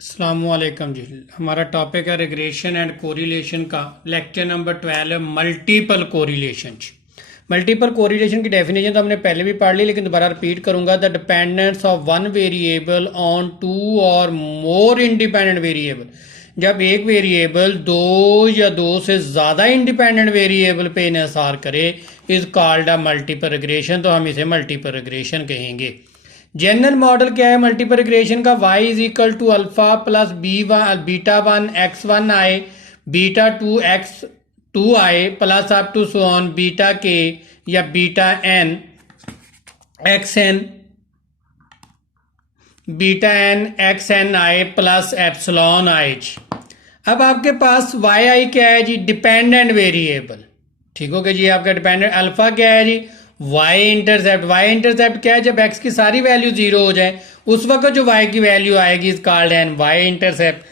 अस्सलामुअलैकुम जी। हमारा टॉपिक है रिग्रेशन एंड कोरिलेशन का lecture number 12 multiple correlation. Multiple correlation की डेफिनेशन तो हमने पहले भी पढ़ ली, लेकिन दोबारा रिपीट करूंगा। The dependence of one variable on two और मोर इंडिपेंडेंट वेरिएबल, जब एक वेरिएबल दो या दो से ज़्यादा इंडिपेंडेंट वेरिएबल पे इन्हिसार करे, is called a multiple regression. तो हम इसे मल्टीपल रिग्रेशन कहेंगे। जनरल मॉडल क्या है मल्टीपल रिग्रेशन का? y is equal to alpha plus beta one X one I beta two X two I plus up to so on beta K या beta N X N beta N X N I plus epsilon I. अब आपके पास Y आई क्या है जी? Dependent variable. ठीक हो गया जी। आपका dependent alpha क्या है जी? Y intercept. वाई इंटरसेप्ट क्या है? जब एक्स की सारी वैल्यू जीरो हो जाए उस वक्त जो वाई की वैल्यू आएगी is called an Y intercept.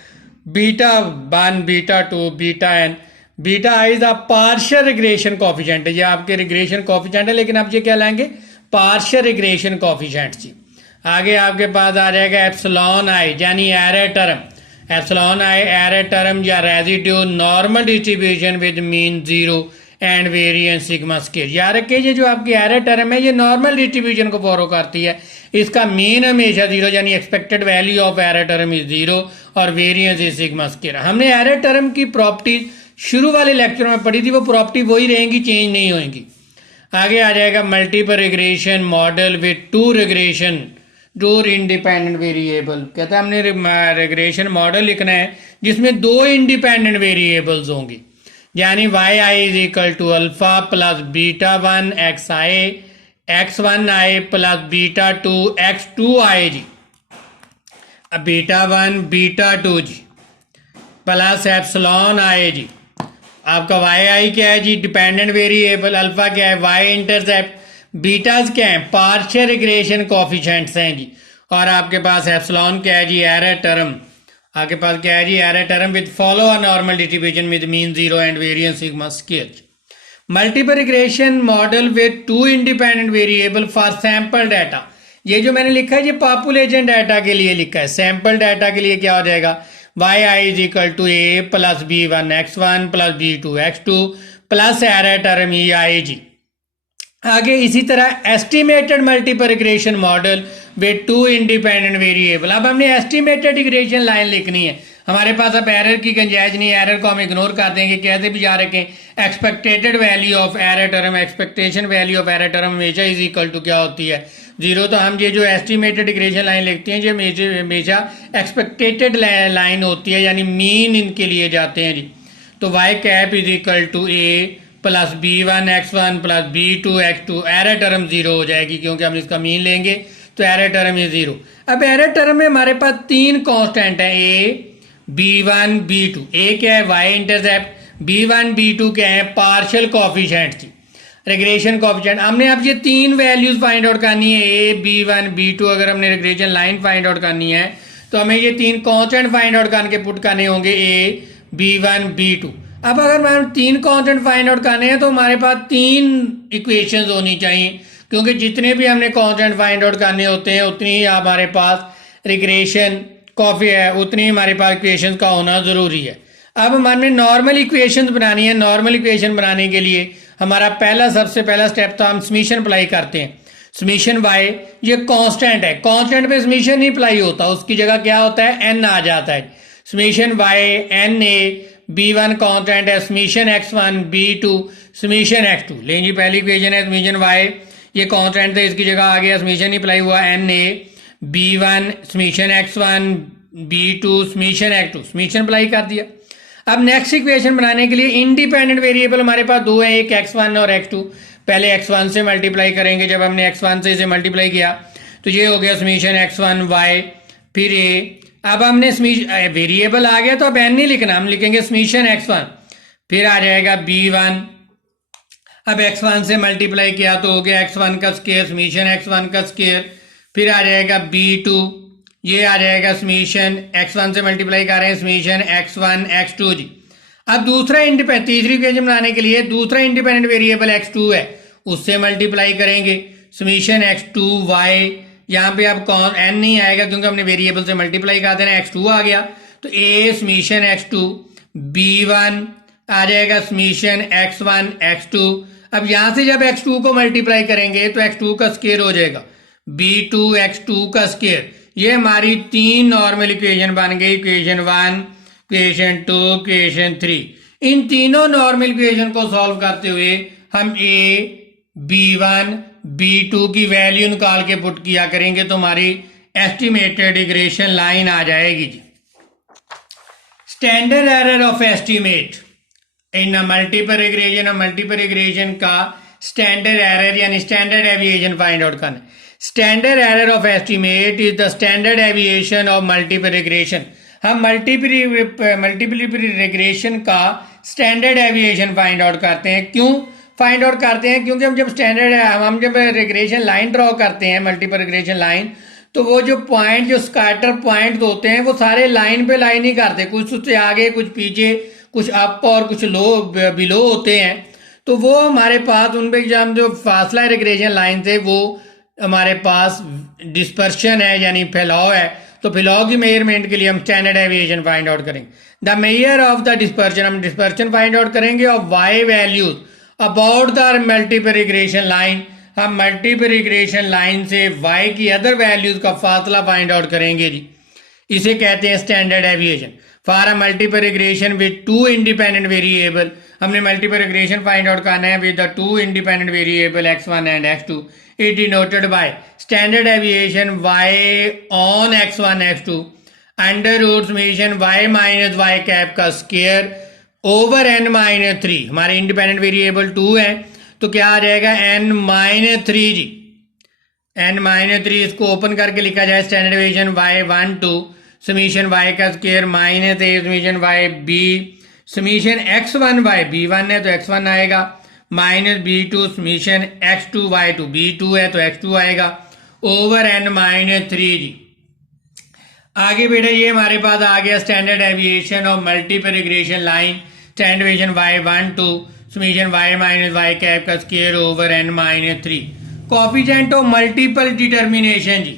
Beta one beta two beta N beta I is a partial regression coefficient है। ये आपके रिग्रेशन कॉफिशिएंट है, लेकिन आप ये क्या लाएंगे? पार्शियल रिग्रेशन कॉफिशिएंट जी। आगे आपके पास आ जाएगा एप्सिलॉन आई यानी error term. Epsilon i error term या residue normal distribution with mean zero and variance sigma square. याद रखिए ये जो आपकी एरर टर्म है ये नॉर्मल डिस्ट्रीब्यूशन को फॉलो करती है। इसका मीन हमेशा जीरो यानी expected value of error term is zero और वेरिएंस इज सिग्मा स्केयर। हमने एरर टर्म की प्रॉपर्टी शुरू वाले लेक्चर में पढ़ी थी, वो प्रॉपर्टी वही रहेंगी, चेंज नहीं होंगी। आगे आ जाएगा multiple regression model with two regression two independent variable. कहता है हमने रिग्रेशन मॉडल लिखना है जिसमें दो इंडिपेंडेंट वेरिएबल्स होंगी, यानी Y I is equal to alpha plus beta one X I X one I plus beta two X two I जी। अब बीटा वन बीटा टू जी प्लस एप्सिलॉन आई जी। आपका वाई आई क्या है जी? Dependent variable. अल्फा क्या है? Y intercept. Betas क्या है? पार्शियल रिग्रेशन कॉफिशिएंट्स हैं जी। और आपके पास एप्सिलॉन क्या है जी? Error term. आपके पास क्या है जी? Error term with follow a normal distribution with mean zero and variance sigma square. Multiple regression model with two independent variable for sample data. ये जो मैंने लिखा है ये पॉपुलेशन डाटा के लिए लिखा है। सैंपल डाटा के लिए क्या हो जाएगा? Y I is equal to A plus B one X one plus B two X two plus error term E I जी। आगे इसी तरह estimated multiple regression model with two independent variable. अब हमने एस्टिमेटेड रिग्रेशन लाइन लिखनी है। हमारे पास अब एरर की गुंजाइश नहीं है, एरर को हम इग्नोर कर देंगे। कैसे भी जा रखें expected value of error term, expectation value of error term हमेशा इज इक्वल टू क्या होती है? जीरो। तो हम ये जो एस्टिमेटेड रिग्रेशन लाइन लिखते हैं ये हमेशा एक्सपेक्टेड लाइन होती है, यानी मीन इनके लिए जाते हैं जी। तो Y cap is equal to A plus B one X one plus B two X two. Error term zero हो जाएगी क्योंकि हम इसका मीन लेंगे, तो एरर टर्म इज जीरो। अब एरर टर्म में हमारे पास तीन कांस्टेंट है, A B one B two. A क्या है? Y intercept. B one B two क्या है? पार्शियल कॉफिशिएंट जी, रिग्रेशन कॉफिशिएंट। हमने अब ये तीन वैल्यूज फाइंड आउट करनी है, A B one B two. अगर हमने रिग्रेशन लाइन फाइंड आउट करनी है तो हमें ये तीन कांस्टेंट फाइंड आउट करके पुट करने होंगे, A B one B two. अब अगर हम तीन कांस्टेंट फाइंड आउट करने हैं तो हमारे पास तीन इक्वेशंस होनी चाहिए, क्योंकि जितने भी हमने कांस्टेंट फाइंड आउट करने होते हैं उतनी ही हमारे पास रिग्रेशन कॉफी है, उतनी ही हमारे पास इक्वेशंस का होना जरूरी है। अब हमें नॉर्मल इक्वेशंस बनानी है। नॉर्मल इक्वेशन बनाने के लिए हमारा सबसे पहला स्टेप तो हम समीशन अप्लाई करते हैं। समीशन वाई ये कांस्टेंट है, कांस्टेंट पे समीशन नहीं अप्लाई होता, उसकी जगह क्या होता है? एन आ जाता है। Summation Y N A B one constant है, summation X one B two summation X two. लेकिन जी पहली इक्वेशन है समीशन वाई ये कांस्टेंट था, इसकी जगह आ गया समीशन ही अप्लाई हुआ N A B one summation X one B two summation X two, summation apply कर दिया। अब नेक्स्ट इक्वेशन बनाने के लिए इंडिपेंडेंट वेरिएबल हमारे पास दो हैं, एक एक्स वन और एक्स टू। पहले एक्स वन से मल्टीप्लाई करेंगे, जब हमने एक्स वन से इसे मल्टीप्लाई किया तो ये हो गया समीशन एक्स वन वाई फिर ए। अब हमने वेरिएबल आ गया तो अब एन नहीं लिखना, हम लिखेंगे समीशन एक्स वन फिर आ जाएगा बी वन। अब एक्स वन से मल्टीप्लाई किया तो हो गया एक्स वन का स्केयर समीशन एक्स वन का स्केयर फिर आ जाएगा बी टू, ये आ जाएगा समीशन एक्स वन से मल्टीप्लाई कर रहे हैं summation X one X two जी। अब दूसरा तीसरी इक्वेशन बनाने के लिए दूसरा इंडिपेंडेंट वेरिएबल एक्स टू है, उससे मल्टीप्लाई करेंगे समीशन एक्स टू वाई यहाँ पे अब कौन एन नहीं आएगा क्योंकि हमने वेरिएबल से मल्टीप्लाई कर देना, x2 आ गया तो a समीशन x2 b1 आ जाएगा समीशन x1 x2। अब यहां से जब x2 को मल्टीप्लाई करेंगे तो x2 का स्क्वायर हो जाएगा b2 x2 का स्क्वायर। ये हमारी तीन नॉर्मल इक्वेशन बन गई, इक्वेशन 1, इक्वेशन 2, इक्वेशन 3। इन तीनों नॉर्मल इक्वेशन को सॉल्व करते हुए हम a b1 b2 की वैल्यू निकाल के पुट किया करेंगे तो हमारी एस्टिमेटेड रिग्रेशन लाइन आ जाएगी जी। Standard error of estimate in multiple regression का स्टैंडर्ड एरर यानी स्टैंडर्ड एविएशन फाइंड आउट करना। Standard error of estimate is the standard deviation of multiple regression. हम मल्टीपल रिग्रेशन का स्टैंडर्ड एविएशन फाइंड आउट करते हैं। क्यों फाइंड आउट करते हैं? क्योंकि हम जब रिग्रेशन लाइन ड्रॉ करते हैं मल्टीपल रिग्रेशन लाइन, तो वो जो पॉइंट जो स्कैटर पॉइंट होते हैं वो सारे लाइन पे लाइन ही करते हैं, कुछ उससे आगे कुछ पीछे, कुछ अप और कुछ लो बिलो होते हैं। तो वो हमारे पास उन पे जो फासला है रिग्रेशन लाइन से वो हमारे पास डिस्पर्शन है यानी फैलाव है। तो फैलाव की मेजरमेंट के लिए हम स्टैंडर्ड एविएशन फाइंड आउट करेंगे। The measure of the dispersion, हम डिस्पर्शन फाइंड आउट करेंगे और Y values about the multiple regression line. हम मल्टीपल रिग्रेशन लाइन से y की अदर वैल्यूज का फासला फाइंड आउट करेंगे जी। इसे कहते हैं standard deviation. For a multiple regression with two independent variable, हमने मल्टीपल रिग्रेशन फाइंड आउट करना है with the two independent variable x1 and x2। It denoted by standard deviation y on x1 x2 under root summation y minus y cap का square over n minus 3। हमारे independent variable 2 है तो क्या आ जाएगा n-3 जी। n-3 इसको open करके लिखा जाए standard deviation y1 2 summation y का square minus a summation y b summation x1 y b1 है तो x1 आएगा minus b2 summation x2 y2 b2 है तो x2 आएगा ओवर n-3 जी। आगे बेटा ये हमारे पास आ गया standard deviation of multiple regression line. Standard deviation y1 2 summation y minus y cap का square over n-3। Coefficient of multiple determination जी,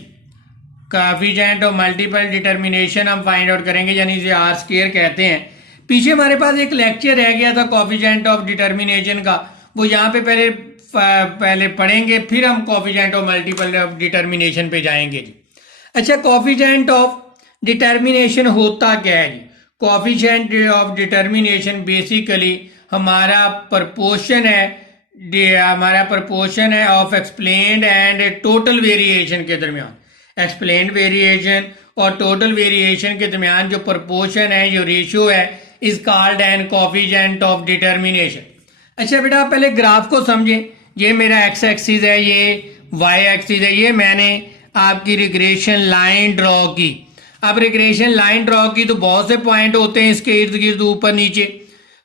कोएफिशिएंट ऑफ मल्टीपल डिटर्मिनेशन हम फाइंड आउट करेंगे यानी इसे आर स्क्वायर कहते हैं। पीछे हमारे पास एक लेक्चर रह गया था कोएफिशिएंट ऑफ डिटर्मिनेशन का, वो यहाँ पे पहले पढ़ेंगे फिर हम कोएफिशिएंट ऑफ मल्टीपल डिटर्मिनेशन पे जाएंगे जी। अच्छा, कोएफिशिएंट ऑफ डिटर्मिनेशन होता क्या है जी? कोएफिशिएंट ऑफ डिटर्मिनेशन बेसिकली हमारा प्रपोर्शन है of explained and total variation के दरमियान। एक्सप्लेन्ड वेरिएशन और टोटल वेरिएशन के दरमियान जो प्रपोर्शन है, जो रेशियो है, is called N coefficient of determination. अच्छा बेटा आप पहले ग्राफ को समझें। ये मेरा एक्स एक्सिस है, ये वाई एक्सिस है, ये मैंने आपकी रिग्रेशन लाइन ड्रॉ की। अब रिग्रेशन लाइन ड्रॉ की तो बहुत से पॉइंट होते हैं इसके इर्द गिर्द ऊपर नीचे,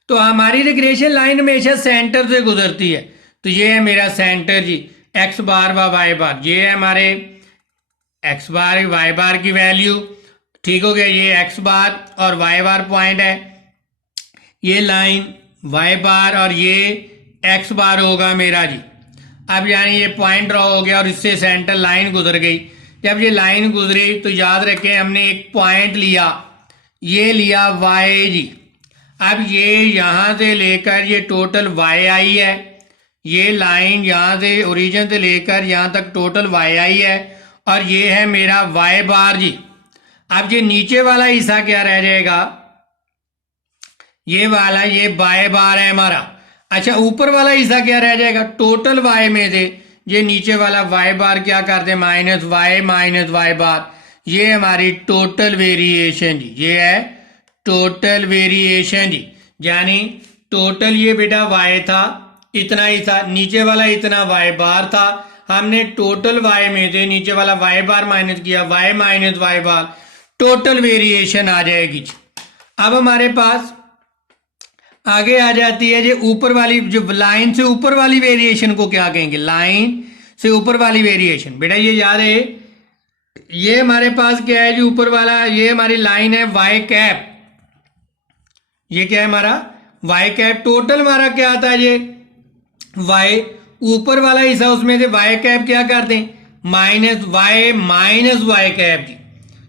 तो हमारी रिग्रेशन लाइन हमेशा सेंटर से गुजरती है। तो ये है मेरा सेंटर जी, एक्स बार व वाई बार। ये है हमारे एक्स बार वाई बार की वैल्यू, ठीक हो गया। ये एक्स बार और वाई बार पॉइंट है, ये लाइन वाई बार और ये एक्स बार होगा मेरा जी। अब यानी ये पॉइंट ड्रॉ हो गया और इससे सेंटर लाइन गुजर गई। जब ये लाइन गुजरी तो याद रखें हमने एक पॉइंट लिया, ये लिया वाई जी। अब ये यहां से लेकर ये टोटल वाई आई है, ये लाइन यहां से ओरिजिन से लेकर यहां तक टोटल वाई आई है और ये है मेरा वाई बार जी। अब ये नीचे वाला हिस्सा क्या रह जाएगा? ये वाला ये वाई बार है हमारा। अच्छा, ऊपर वाला हिस्सा क्या रह जाएगा? टोटल वाई में से ये नीचे वाला वाई बार क्या करते हैं? माइनस वाई बार। ये हमारी टोटल वेरिएशन जी, ये है टोटल वेरिएशन जी। यानी टोटल ये बेटा वाई था, इतना ही था, नीचे वाला इतना वाई बार था, हमने टोटल वाई में से नीचे वाला वाई बार माइनस किया, वाई माइनस वाई बार, टोटल वेरिएशन आ जाएगी। अब हमारे पास आगे आ जाती है जो ऊपर वाली, जो लाइन से ऊपर वाली वेरिएशन को क्या कहेंगे? लाइन से ऊपर वाली वेरिएशन। बेटा ये याद है, ये हमारे पास क्या है जी? ऊपर वाला ये हमारी लाइन है वाई कैप, ये क्या है हमारा? Y cap. टोटल हमारा क्या आता है? ये वाई, ऊपर वाला हिस्सा उसमें से वाई कैप क्या कर दें? माइनस वाई कैप जी,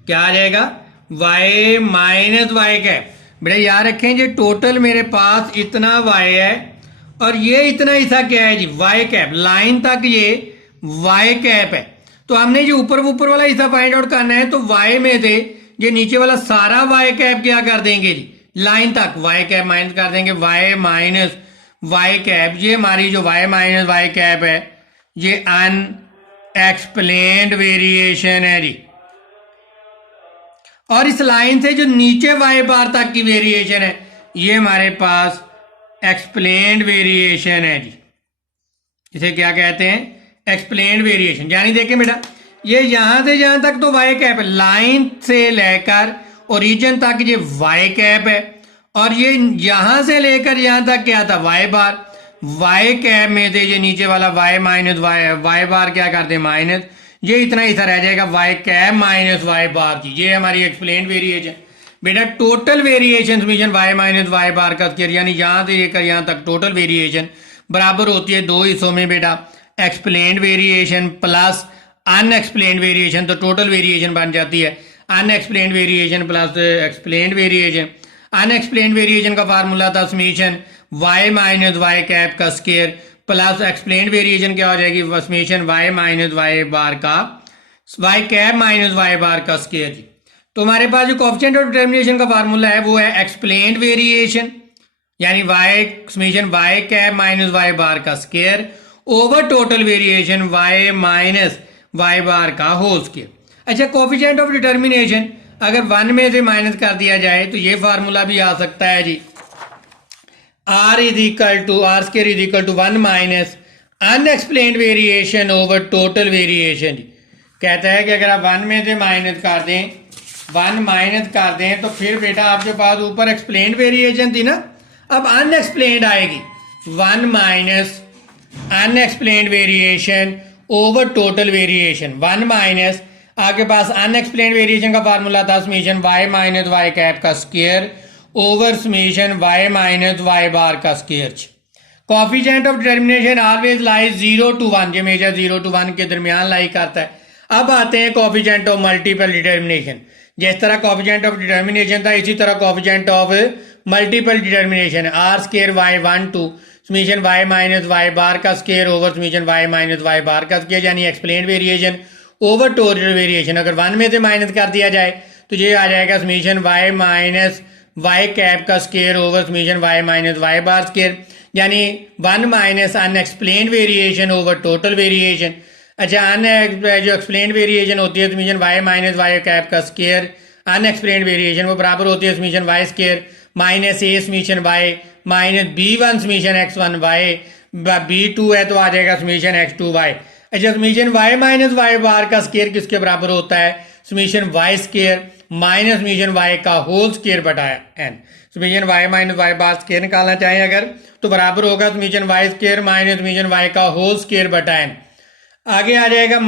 क्या आ जाएगा y माइनस वाई कैप। बेटा याद रखें जी टोटल मेरे पास इतना y है और ये इतना हिस्सा क्या है जी y कैप, लाइन तक ये y कैप है। तो हमने जो ऊपर वाला हिस्सा फाइंड आउट करना है, तो y में से ये नीचे वाला सारा y कैप क्या कर देंगे जी लाइन तक y कैप माइनस कर देंगे y माइनस वाई कैप। ये हमारी जो y माइनस वाई कैप है ये अनएक्सप्लेन्ड वेरिएशन है जी। और इस लाइन से जो नीचे y बार तक की वेरिएशन है ये हमारे पास एक्सप्लेन्ड वेरिएशन है जी। इसे क्या कहते हैं एक्सप्लेन्ड वेरिएशन। यानी देखें बेटा ये यहां से यहां तक तो y कैप है, लाइन से लेकर ओरिजिन तक ये y कैप है, और ये यहां से लेकर यहां तक क्या था y बार। y कैप में से ये नीचे वाला y माइनस y बार क्या करते हैं माइनस, ये इतना हिस्सा रह जाएगा y कैप माइनस y बार जी। ये हमारी एक्सप्लेन वेरिएशन। बेटा total variation summation y minus y बार का स्क्वायर, यानी यहां से लेकर यहां तक टोटल वेरिएशन बराबर होती है दो हिस्सों में बेटा, explained variation plus unexplained variation. तो टोटल वेरिएशन बन जाती है unexplained variation plus explained variation. Unexplained variation का फार्मूला था summation y minus Y cap का स्क्वायर प्लस एक्सप्लेन्ड वेरिएशन क्या हो जाएगी summation y minus Y bar का y cap minus Y bar का स्क्वायर जी। तो हमारे पास जो कोएफिशिएंट ऑफ डिटर्मिनेशन का फार्मूला है वो है एक्सप्लेन्ड वेरिएशन, यानी y summation y cap minus Y bar का square over total variation y minus Y bar का होल स्क्वायर। अच्छा कोएफिशिएंट ऑफ डिटर्मिनेशन अगर 1 में से माइनस कर दिया जाए तो ये फार्मूला भी आ सकता है जी r is equal to R square is equal to 1 minus unexplained variation over total variation. कहता है कि अगर आप 1 में से माइनस कर दें 1 माइनस कर दें तो फिर बेटा आपके पास ऊपर एक्सप्लेन्ड वेरिएशन थी ना, अब अनएक्सप्लेन्ड आएगी 1 minus unexplained variation over total variation. 1 minus आपके पास अनएक्सप्लेन्ड वेरिएशन का फार्मूला था summation y minus Y cap का square over summation y minus Y bar का square. Coefficient of determination always lies 0 to 1, ये हमेशा 0 to 1 के दरमियान लाई करता है। अब आते हैं कोएफिशिएंट ऑफ मल्टीपल डिटर्मिनेशन। जिस तरह कोएफिशिएंट ऑफ डिटर्मिनेशन था इसी तरह coefficient of multiple determination R square y 1 two summation y minus Y bar का square over summation y minus Y bar का स्क्वायर, यानी explained variation over total variation. अगर 1 में से माइनस कर दिया जाए तो ये आ जाएगा summation y minus Y cap का square over summation y minus Y bar square, यानी 1 minus unexplained variation over total variation. अच्छा जो एक्सप्लेन्ड वेरिएशन होती है summation y minus Y cap का स्क्वायर अनएक्सप्लेन्ड वेरिएशन वो बराबर होती है summation y square minus a summation y minus b1 summation x1 y, b2 है तो आ जाएगा समीशन x2 y। अच्छा summation y minus Y bar का स्क्वायर किसके बराबर होता है summation y square minus summation y का होल स्क्वायर बटाया n। Summation y minus Y bar square निकालना चाहें अगर तो बराबर होगा summation y square minus summation y का होल स्क्वायर बटा n। आगे आ जाएगा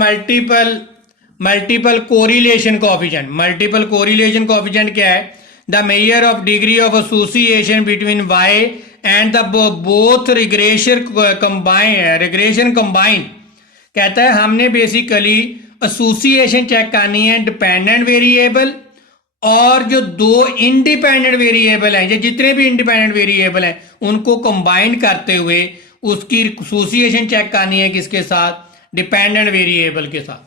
multiple correlation coefficient. Multiple correlation coefficient क्या है the measure of degree of association between y and the both regression combine. कहता है हमने बेसिकली एसोसिएशन चेक करनी है डिपेंडेंट वेरिएबल और जो दो इंडिपेंडेंट वेरिएबल हैं, ये जितने भी इंडिपेंडेंट वेरिएबल हैं उनको कंबाइन करते हुए उसकी एसोसिएशन चेक करनी है किसके साथ डिपेंडेंट वेरिएबल के साथ।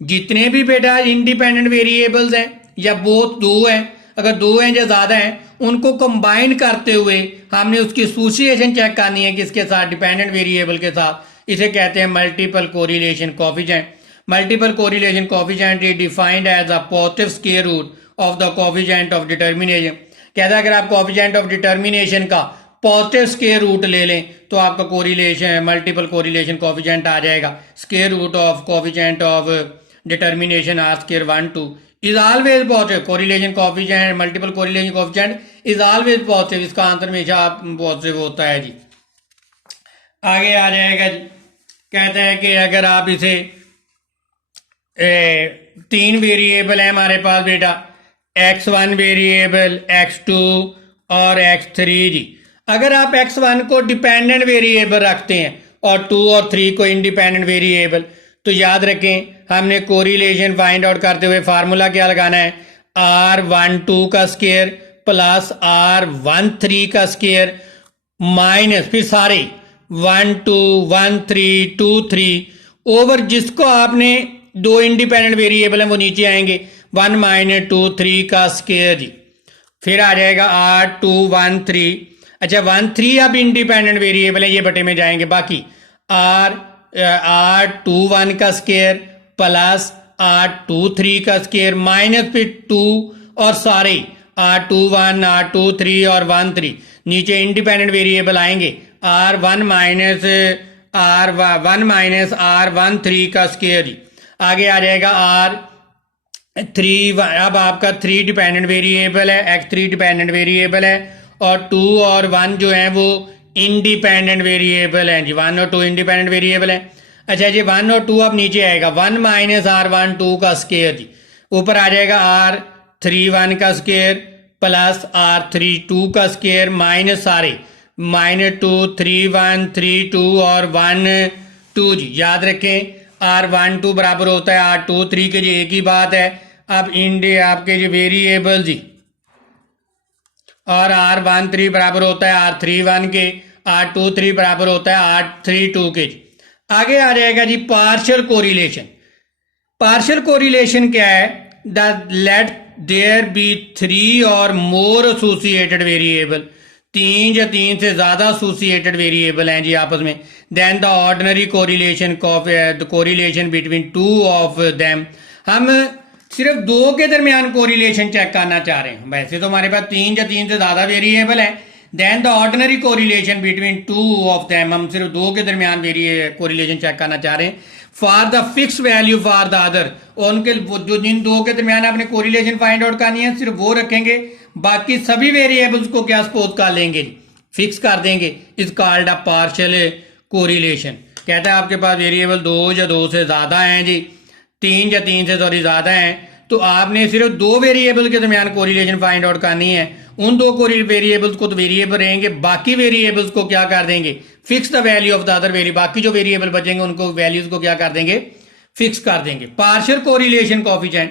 जितने भी बेटा इंडिपेंडेंट वेरिएबल्स हैं या बोथ दो हैं, अगर दो हैं या ज्यादा हैं उनको कंबाइन करते हुए हमने उसकी एसोसिएशन चेक करनी है किसके साथ डिपेंडेंट वेरिएबल के साथ। इसे कहते हैं multiple correlation coefficient. Multiple correlation coefficient is defined as a positive square root of the coefficient of determination. कहता है अगर आप कोएफिशिएंट ऑफ डिटर्मिनेशन का पॉजिटिव स्क्वायर रूट ले लें तो आपका कोरिलेशन मल्टीपल कोरिलेशन कोएफिशिएंट आ जाएगा square root of coefficient of determination R square 1 2 is always positive. Correlation coefficient multiple correlation coefficient is always positive, इसका आंसर हमेशा पॉजिटिव होता है जी। आगे आ जाएगा जी, कहता है कि अगर आप इसे 3 वेरिएबल है हमारे पास बेटा x1 वेरिएबल x2 और x3 जी। अगर आप x1 को डिपेंडेंट वेरिएबल रखते हैं और 2 और 3 को इंडिपेंडेंट वेरिएबल तो याद रखें हमने कोरिलेशन फाइंड आउट करते हुए फार्मूला क्या लगाना है, R12 का स्क्वायर प्लस R13 का स्क्वायर माइनस फिर सारे 1 2 1 3 2 3 ओवर जिसको आपने दो इंडिपेंडेंट वेरिएबल हैं वो नीचे आएंगे 1 माइनस 2 3 का स्क्वायर जी। फिर आ जाएगा R2 1 3। अच्छा 1 3 अब इंडिपेंडेंट वेरिएबल है, ये बटे में जाएंगे, बाकी R2 1 का स्क्वायर प्लस R2 3 का स्क्वायर माइनस फिर 2 और सारे R2 1 R2 3 और 1 3 नीचे इंडिपेंडेंट वेरिएबल आएंगे R1 माइनस R1 3 का स्क्वायर। आगे आ जाएगा R3, अब आपका 3 डिपेंडेंट वेरिएबल है, X3 डिपेंडेंट वेरिएबल है और 2 और 1 जो है वो इंडिपेंडेंट वेरिएबल है जी। 1 और 2 इंडिपेंडेंट वेरिएबल है। अच्छा जी 1 और 2 अब नीचे आएगा 1 माइनस R12 का स्क्वायर जी, ऊपर आ जाएगा R31 का स्क्वायर प्लस R32 का स्क्वायर माइनस सारे माइनस 2 3 1 3 2 और 1 2 जी। याद रखें R12 बराबर होता है R23 के जी, एक ही बात है। अब आपके जो वेरिएबल जी और R13 बराबर होता है R31 के, R23 बराबर होता है R32 के जी। आगे आ जाएगा जी पार्शियल कोरिलेशन। पार्शियल कोरिलेशन क्या है, द लेट देयर बी 3 और मोर एसोसिएटेड वेरिएबल, 3 या 3 से ज्यादा एसोसिएटेड वेरिएबल हैं जी आपस में, then the ordinary correlation between 2 of them. हम सिर्फ 2 के दरमियान कोरिलेशन चेक करना चाह रहे हैं, वैसे तो हमारे पास 3 या 3 से ज्यादा वेरिएबल है, then the ordinary correlation between 2 of them, हम सिर्फ 2 के दरमियान कोरिलेशन चेक करना चाह रहे हैं। For the fix value for the other, उनके जो जिन 2 के दरमियान आपने कोरिलेशन फाइंड आउट करनी है सिर्फ वो रखेंगे, बाकी सभी वेरिएबल्स को क्या सपोज कर लेंगे, फिक्स कर देंगे। Is called a partial correlation. कहता है आपके पास वेरिएबल 2 या 2 से ज्यादा हैं जी, 3 या 3 से सॉरी ज्यादा हैं, तो आपने सिर्फ 2 वेरिएबल के दरमियान कोरिलेशन फाइंड आउट करनी है। उन 2 वेरिएबल्स को तो वेरिएबल रहेंगे, बाकी वेरिएबल्स को क्या कर देंगे, fix the value of the other variable, बाकी जो वेरिएबल बचेंगे उनको वैल्यूज को क्या कर देंगे, फिक्स कर देंगे। Partial correlation coefficient,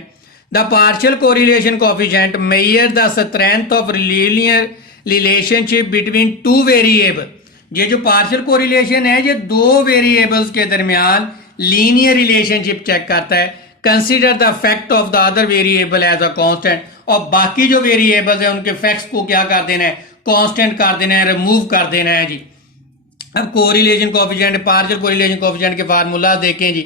the partial correlation coefficient measure the strength of linear relationship between 2 variable. ये जो पार्शियल कोरिलेशन है ये 2 वेरिएबल्स के दरमियान लीनियर रिलेशनशिप चेक करता है। Consider the fact of the other variable as a constant, और बाकी जो वेरिएबल्स हैं उनके फैक्ट्स को क्या कर देना है, कांस्टेंट कर देना है, रिमूव कर देना है जी। अब correlation coefficient, partial correlation coefficient के फार्मूला देखें जी।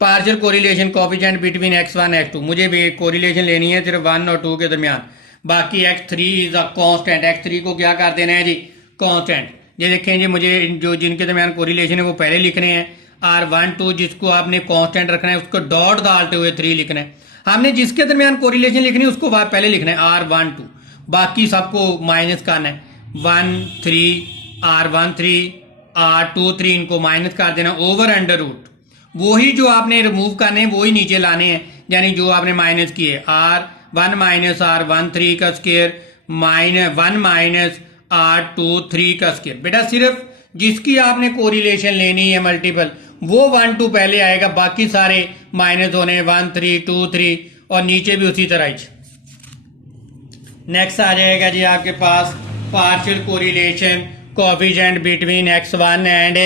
Partial correlation coefficient between x1 x2, मुझे कोरिलेशन लेनी है सिर्फ 1 और 2 के दरमियान, बाकी x3 is a constant, x3 को क्या कर देना है जी, कांस्टेंट। ये देखें जी, मुझे जो जिनके दरमियान कोरिलेशन है वो पहले लिखने हैं, R12 जिसको आपने कांस्टेंट रखना है उसको डॉट डालते हुए 3 लिखना है। हमने जिसके दरमियान कोरिलेशन लिखनी है उसको पहले लिखना है R12, बाकी सबको माइनस करना है, 1 3 R13 R23 इनको माइनस कर देना ओवर अंडर रूट, वही जो आपने रिमूव करने हैं वही नीचे लाने हैं, यानी जो आपने माइनस किए R1 माइनस R13 का स्क्वायर माइनस 1 माइनस R23 का स्क्वायर। बेटा सिर्फ जिसकी आपने कोरिलेशन लेनी है मल्टीपल वो 1 2 पहले आएगा, बाकी सारे माइनस होने 1 3 2 3 और नीचे भी उसी तरह ही। नेक्स्ट आ जाएगा जी आपके पास partial correlation coefficient between x1 and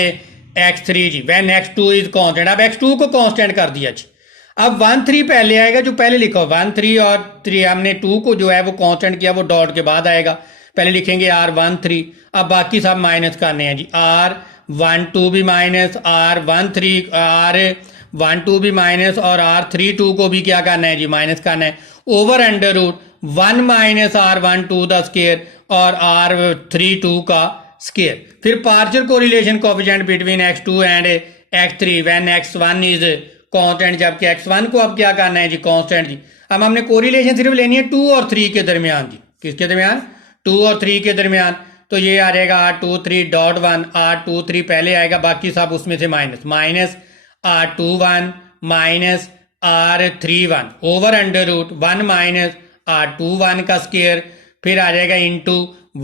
x3 जी, व्हेन x2 इज कांस्टेंट। अब x2 को कांस्टेंट कर दिया जी, अब 1 3 पहले आएगा, जो पहले लिखा 1 3 और 3 हमने 2 को जो है वो कांस्टेंट किया, वो डॉट के बाद आएगा, पहले लिखेंगे R13। अब बाकी सब माइनस करने हैं जी, R12 भी माइनस, R12 भी माइनस और R32 को भी क्या करना है जी, माइनस करना है over under root 1 minus R12 the square और R32 का स्क्वायर। फिर partial correlation coefficient between x2 and x3 when x1 is constant, जबकि x1 को अब क्या करना है जी, कांस्टेंट जी। अब हमने कोरिलेशन सिर्फ लेनी है 2 और 3 के दरमियान जी, किसके दरमियान, 2 और 3 के दरमियान, तो ये आ जाएगा R23 डॉट 1, R23 पहले आएगा, बाकी सब उसमें से minus, minus R21 minus R31 over under root 1 minus R21 का स्क्वायर, फिर आ जाएगा इंटू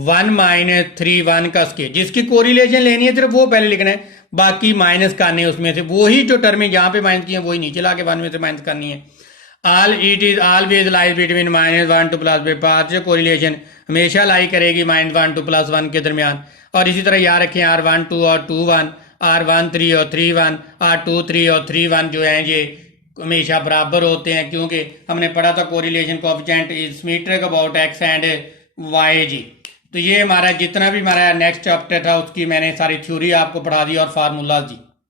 1 माइनस 31 का स्क्वायर। जिसकी कोरिलेशन लेनी है सिर्फ वो पहले लिखना है, बाकी माइनस करने हैं उसमें से, वही जो टर्में यहाँ पे माइनस की हैं वही नीचे ला के 1 में से माइनस करनी है। It is always lies between -1 to +1, partial correlation हमेशा लाई करेगी -1 to +1 के दरमियान। और इसी तरह याद रखें R12 और 21, R13 और 31, R23 और 31 जो हैं ये हमेशा बराबर होते हैं, क्योंकि हमने पढ़ा था correlation coefficient is symmetric about x and y जी। तो ये हमारा जितना भी हमारा नेक्स्ट चैप्टर था उसकी मैंने सारी थ्योरी आपको पढ़ा दी और फार्मूला जी।